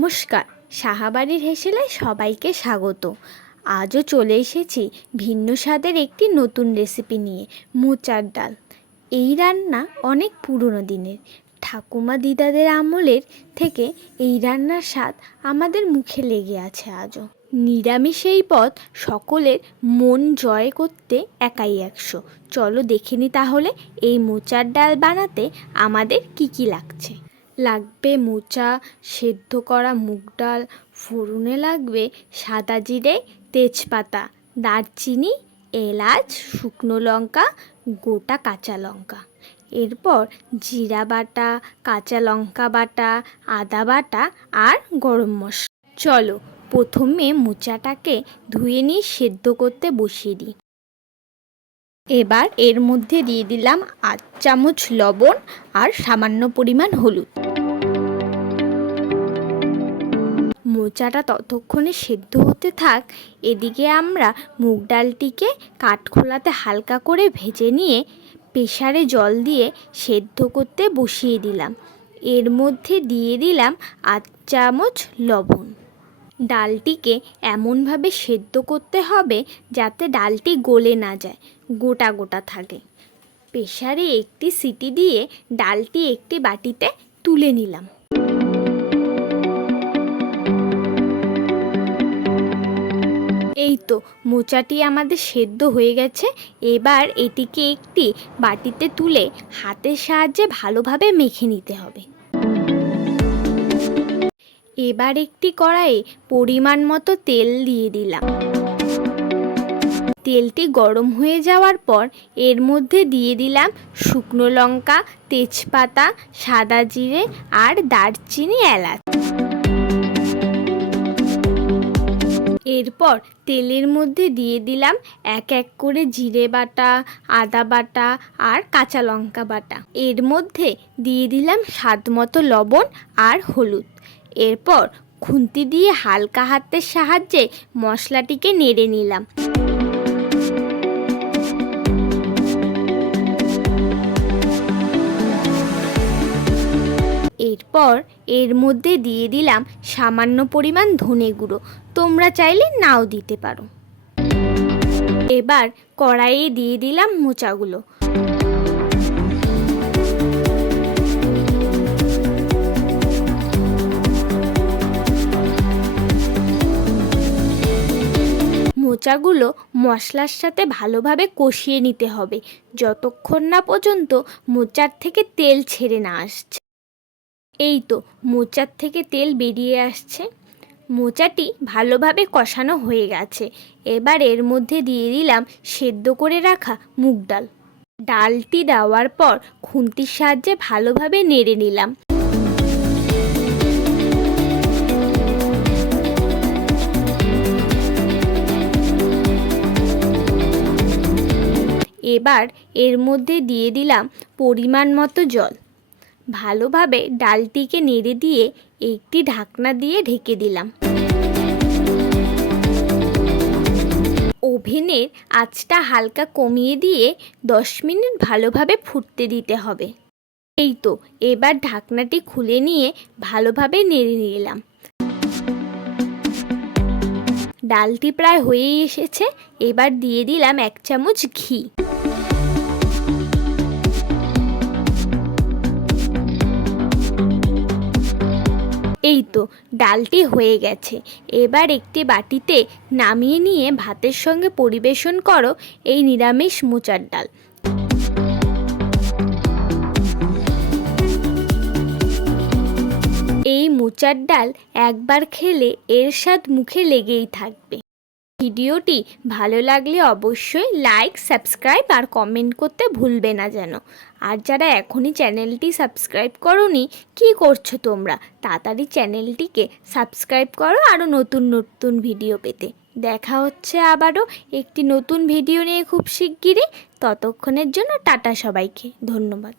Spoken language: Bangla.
নমস্কার, সাহাবাড়ির হেসেলায় সবাইকে স্বাগত। আজও চলে এসেছি ভিন্ন স্বাদের একটি নতুন রেসিপি নিয়ে, মোচার ডাল। এই রান্না অনেক পুরনো দিনের, ঠাকুমা দিদাদের আমলের থেকে এই রান্নার স্বাদ আমাদের মুখে লেগে আছে আজও। নিরামিষ এই পদ সকলের মন জয় করতে একাই 100। চলো দেখে নি তাহলে এই মোচার ডাল বানাতে আমাদের কি লাগছে। লাগবে মোচা, সেদ্ধ করা মুগ ডাল, ফোড়নে লাগবে সাদা জিরে, তেজপাতা, দারচিনি, এলাচ, শুকনো লঙ্কা, গোটা কাঁচা লঙ্কা। এরপর জিরা বাটা, কাঁচা লঙ্কা বাটা, আদা বাটা আর গরম মশলা। চলো প্রথমে মোচাটাকে ধুয়ে নিয়ে সেদ্ধ করতে বসিয়ে দিই। এবার এর মধ্যে দিয়ে দিলাম 8 চামচ লবণ আর সামান্য পরিমাণ হলুদ। মোচাটা ততক্ষণে সেদ্ধ হতে থাক, এদিকে আমরা মুগ ডালটিকে কাঠখোলাতে হালকা করে ভেজে নিয়ে প্রেসারে জল দিয়ে সেদ্ধ করতে বসিয়ে দিলাম। এর মধ্যে দিয়ে দিলাম 8 চামচ লবণ। ডালটিকে এমনভাবে সেদ্ধ করতে হবে যাতে ডালটি গলে না যায়, গোটা গোটা থাকে। প্রেসারে একটি সিটি দিয়ে ডালটি একটি বাটিতে তুলে নিলাম। এই তো মোচাটি আমাদের সেদ্ধ হয়ে গেছে। এবার এটিকে একটি বাটিতে তুলে হাতের সাহায্যে ভালোভাবে মেখে নিতে হবে। এবার একটি কড়াইয়ে পরিমাণ মতো তেল দিয়ে দিলাম। তেলটি গরম হয়ে যাওয়ার পর এর মধ্যে দিয়ে দিলাম শুকনো লঙ্কা, তেজপাতা, সাদা জিরে আর দারচিনি, এলাচ। এরপর তেলের মধ্যে দিয়ে দিলাম এক এক করে জিরে বাটা, আদা বাটা আর কাঁচা লঙ্কা বাটা। এর মধ্যে দিয়ে দিলাম স্বাদ মতো লবণ আর হলুদ। এরপর খুন্তি দিয়ে হালকা হাতের সাহায্যে মশলাটিকে নেড়ে নিলাম। এরপর এর মধ্যে দিয়ে দিলাম সামান্য পরিমাণ ধনে গুঁড়ো, তোমরা চাইলে নাও দিতে পারো। এবার কড়াইয়ে দিয়ে দিলাম মোচাগুলো। মোচাগুলো মশলার সাথে ভালোভাবে কষিয়ে নিতে হবে যতক্ষণ না পর্যন্ত মোচার থেকে তেল ছেড়ে না আসছে। এই তো মোচার থেকে তেল বেরিয়ে আসছে। মোচাটি ভালোভাবে কষানো হয়ে গেছে। এবার এর মধ্যে দিয়ে দিলাম সেদ্ধ করে রাখা মুগ ডাল। ডালটি দেওয়ার পর খুন্তির সাহায্যে ভালোভাবে নেড়ে নিলাম। এবার এর মধ্যে দিয়ে দিলাম পরিমাণ মতো জল। ভালোভাবে ডালটিকে নেড়ে দিয়ে একটি ঢাকনা দিয়ে ঢেকে দিলাম। ওভেনের আঁচটা হালকা কমিয়ে দিয়ে 10 মিনিট ভালোভাবে ফুটতে দিতে হবে। এই তো এবার ঢাকনাটি খুলে নিয়ে ভালোভাবে নেড়ে নিলাম। ডালটি প্রায় হয়েই এসেছে। এবার দিয়ে দিলাম 1 চামচ ঘি। এই তো ডালটি হয়ে গেছে। এবার একটি বাটিতে নামিয়ে নিয়ে ভাতের সঙ্গে পরিবেশন করো এই নিরামিষ মোচার ডাল। এই মোচার ডাল একবার খেলে এর স্বাদ মুখে লেগেই থাকবে। ভিডিওটি ভালো লাগলে অবশ্যই লাইক, সাবস্ক্রাইব আর কমেন্ট করতে ভুলবে না যেন। আর যারা এখনই চ্যানেলটি সাবস্ক্রাইব করোনি, কি করছো তোমরা? তাড়াতাড়ি চ্যানেলটিকে সাবস্ক্রাইব করো আরও নতুন নতুন ভিডিও পেতে। দেখা হচ্ছে আবারও একটি নতুন ভিডিও নিয়ে খুব শিগগিরই। ততক্ষণের জন্য টাটা সবাইকে, ধন্যবাদ।